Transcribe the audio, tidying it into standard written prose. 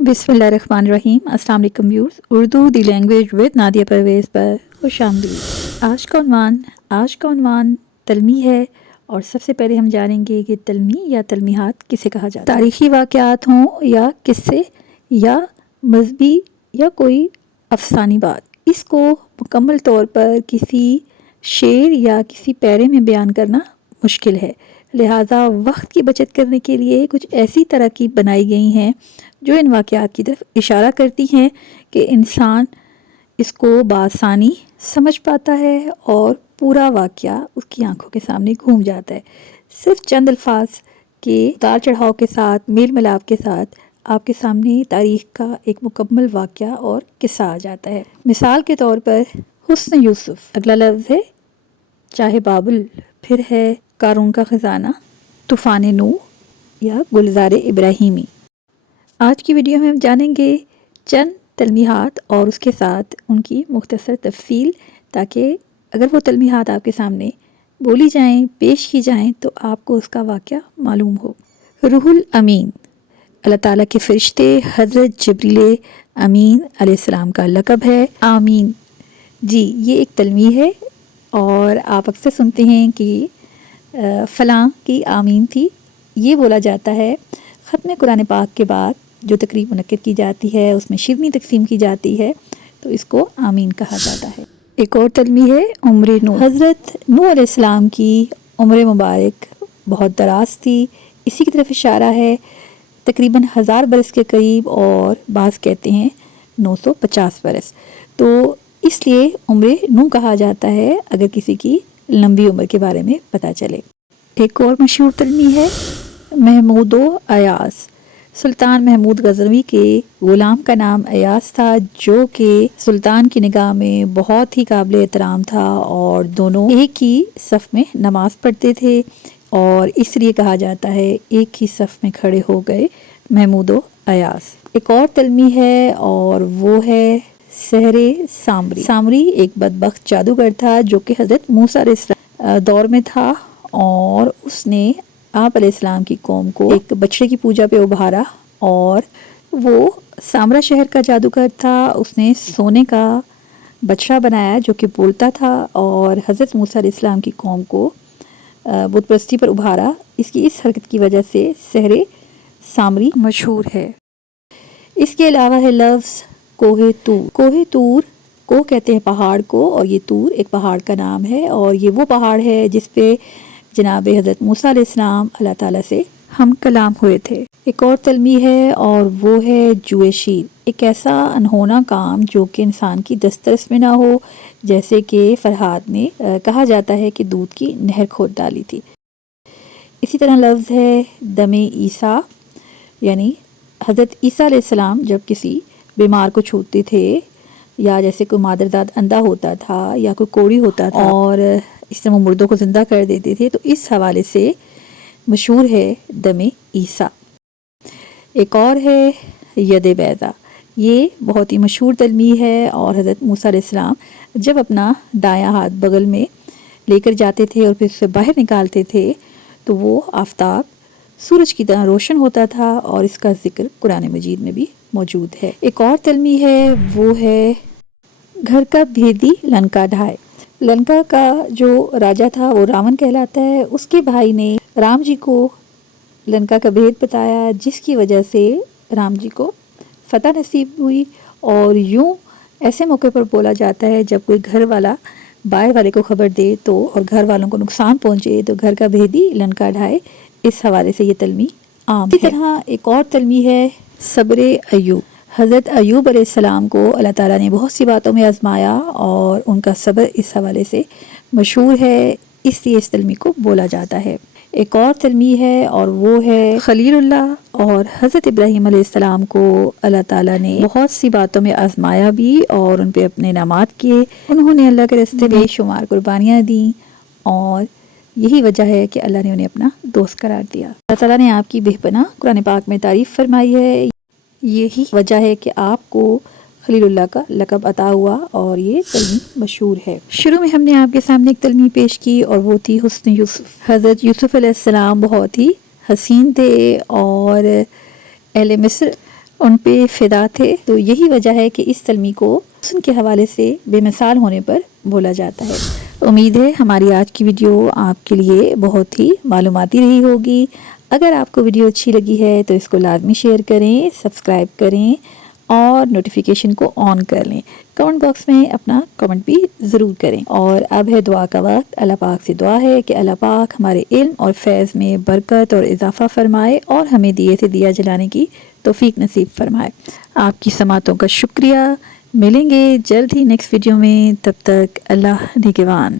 बिस्मिल्लाहिर्रहमानिर्रहीम। अस्सलाम वालेकुम viewers, Urdu the language with Nadia Parvez पर खुशामदीद। आज का उन्वान तलमी है और सबसे पहले हम जानेंगे कि तलमी या तलमीहात किसे कहा जाता है। तारीख़ी वाक़यात हों या किस्से या मज़हबी या कोई अफसानी बात, इसको मुकम्मल तौर पर किसी शेर या किसी पैरे में बयान करना मुश्किल है। लिहाजा वक्त की बचत करने के लिए कुछ ऐसी तरकीब बनाई गई हैं जो इन वाक़यात की तरफ इशारा करती हैं कि इंसान इसको बआसानी समझ पाता है और पूरा वाक़या उसकी आंखों के सामने घूम जाता है। सिर्फ चंद अल्फाज के उतार चढ़ाव के साथ, मेल मिलाप के साथ आपके सामने तारीख़ का एक मुकम्मल वाक़या और किस्सा आ जाता है। मिसाल के तौर पर हुस्न यूसुफ, अगला लफ्ज़ है चाहे बाबुल, फिर है कारून का ख़जाना, तूफ़ान नूह या गुलज़ार इब्राहिमी। आज की वीडियो में हम जानेंगे चंद तलमीहात और उसके साथ उनकी मुख्तसर तफसील, ताकि अगर वो तलमीहात आपके सामने बोली जाएं, पेश की जाएं, तो आपको उसका वाक़या मालूम हो। रूहुल अमीन, अल्लाह ताला के फ़रिश्ते हज़रत जिब्रील अमीन अलैहिस्सलाम का लक़ब है। आमीन जी, ये एक तलमी है और आप अक्सर सुनते हैं कि फ़लाँ की आमीन थी। ये बोला जाता है ख़त्म कुरान पाक के बाद जो तकरीब मुनक्किद की जाती है, उसमें शिरनी तकसीम की जाती है, तो इसको आमीन कहा जाता है। एक और तलमी है उम्र नूह। हज़रत नूह अलैहिस्सलाम की उम्र मुबारक बहुत दराज थी, इसी की तरफ इशारा है। तकरीबन 1000 बरस के करीब, और बाज़ कहते हैं 950 बरस। तो इसलिए उम्र नूह कहा जाता है अगर किसी की लंबी उम्र के बारे में पता चले। एक और मशहूर तलमी है महमूद अयास। सुल्तान महमूद गज़नवी के ग़ुलाम का नाम अयास था, जो कि सुल्तान की निगाह में बहुत ही काबिल एहतराम था और दोनों एक ही सफ़ में नमाज़ पढ़ते थे, और इसलिए कहा जाता है एक ही सफ़ में खड़े हो गए महमूद अयास। एक और तलमी है और वो है सहरे सामरी। सामरी एक बदबख्त जादूगर था जो कि हज़रत मूसा अलैहिस्सलाम दौर में था, और उसने आप अलैहिस्सलाम की कौम को एक बछड़े की पूजा पे उभारा, और वो सामरा शहर का जादूगर था। उसने सोने का बछड़ा बनाया जो कि बोलता था, और हज़रत मूसा अलैहिस्सलाम की कौम को बुत परस्ती पर उभारा। इसकी इस हरकत की वजह से सहरे सामरी मशहूर है। इसके अलावा है लफ्ज़ कोहे तूर। कोहे तूर को कहते हैं पहाड़ को, और ये तूर एक पहाड़ का नाम है, और ये वो पहाड़ है जिस पे जनाब हज़रत मूसा अलैहिस्सलाम अल्लाह ताला से हम कलाम हुए थे। एक और तलमी है और वो है जुए शीर। एक ऐसा अनहोना काम जो कि इंसान की दस्तरस में ना हो, जैसे कि फरहाद ने कहा जाता है कि दूध की नहर खोद डाली थी। इसी तरह लफ्ज़ है दमे ईसा, यानी हज़रत ईसा अलैहिस्सलाम जब किसी बीमार को छूते थे, या जैसे कोई मादरदाद अंधा होता था या कोई कोढ़ी होता था, और इस तरह वो मुर्दों को ज़िंदा कर देते थे, तो इस हवाले से मशहूर है दमे ईसा। एक और है यद बैज़ा। ये बहुत ही मशहूर तलमी है, और हज़रत मूसा अलैहिस्सलाम जब अपना दायां हाथ बगल में लेकर जाते थे और फिर उसे बाहर निकालते थे, तो वो आफताब सूरज की तरह रोशन होता था, और इसका ज़िक्र कुरान मजीद में भी मौजूद है। एक और तलमी है वो है घर का भेदी लंका ढाए। लंका का जो राजा था वो रावण कहलाता है। उसके भाई ने राम जी को लंका का भेद बताया, जिसकी वजह से राम जी को फतह नसीब हुई। और यूँ ऐसे मौके पर बोला जाता है जब कोई घर वाला बाहर वाले को खबर दे तो, और घर वालों को नुकसान पहुँचे, तो घर का भेदी लंका ढाए, इस हवाले से ये तलमी आम है। इसी तरह एक और तलमी है सब्र अयूब। हज़रत अयूब अलैहिस्सलाम को अल्लाह ताला ने बहुत सी बातों में आजमाया, और उनका सब्र इस हवाले से मशहूर है, इसलिए इस तलमी को बोला जाता है। एक और तलमी है और वो है खलीलुल्लाह। और हज़रत इब्राहीम अलैहिस्सलाम को अल्लाह ताला ने बहुत सी बातों में आजमाया भी, और उन पे अपने इनामात किए। उन्होंने अल्लाह के रास्ते में बेशुमार कुर्बानियाँ दी, और यही वजह है कि अल्लाह ने उन्हें अपना दोस्त करार दिया। अल्लाह ताला ने आपकी बेपनाह कुरान पाक में तारीफ़ फरमाई है। यही वजह है कि आपको खलीलुल्लाह का लक़ब अता हुआ, और ये तलमी मशहूर है। शुरू में हमने आपके सामने एक तलमी पेश की, और वो थी हुस्न यूसुफ। हज़रत यूसुफ अलैहिस्सलाम बहुत ही हसीन थे, और अहले मिस्र ان پہ فدا تھے، تو یہی وجہ ہے کہ اس تلمی کو حسن کے حوالے سے بے مثال ہونے پر بولا جاتا ہے۔ امید ہے ہماری آج کی ویڈیو آپ کے لیے بہت ہی معلوماتی رہی ہوگی۔ اگر آپ کو ویڈیو اچھی لگی ہے تو اس کو لازمی شیئر کریں، سبسکرائب کریں اور نوٹیفیکیشن کو آن کر لیں۔ کمنٹ باکس میں اپنا کمنٹ بھی ضرور کریں۔ اور اب ہے دعا کا وقت۔ اللہ پاک سے دعا ہے کہ اللہ پاک ہمارے علم اور فیض میں برکت اور اضافہ فرمائے اور ہمیں دیے سے دیا جلانے کی توفیق نصیب فرمائے۔ آپ کی سماعتوں کا شکریہ۔ ملیں گے جلد ہی نیکسٹ ویڈیو میں، تب تک اللہ نگہبان۔